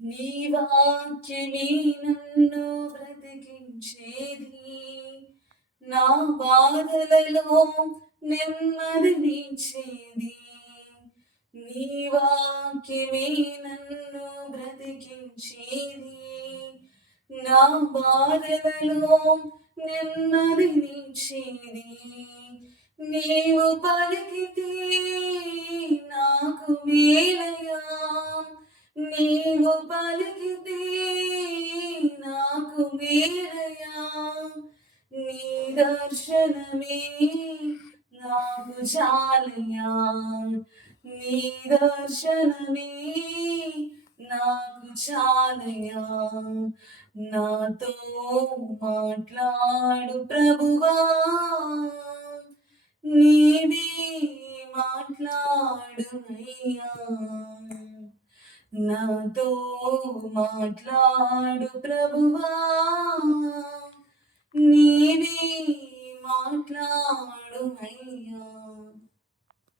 నీ వాక్యమే నన్ను బ్రతికించేది. నా బాధలలో నెమ్మదినిచ్చేది. నీ వాక్యమే నన్ను బ్రతికించేది. నా బాధలలో నెమ్మదినిచ్చేది. నీవు పలికితే నాకు మేలయా, నీవు పలికితే నాకు మేలయా. నీ దర్శనమే నాకు చాలయా, నీ దర్శనమే నాకు చాలయా. నాతో మాట్లాడు ప్రభువా, నీవే మాట్లాడుమయ్యా. నాతో మాట్లాడు ప్రభువా, నీవే మాట్లాడుమయ్యా.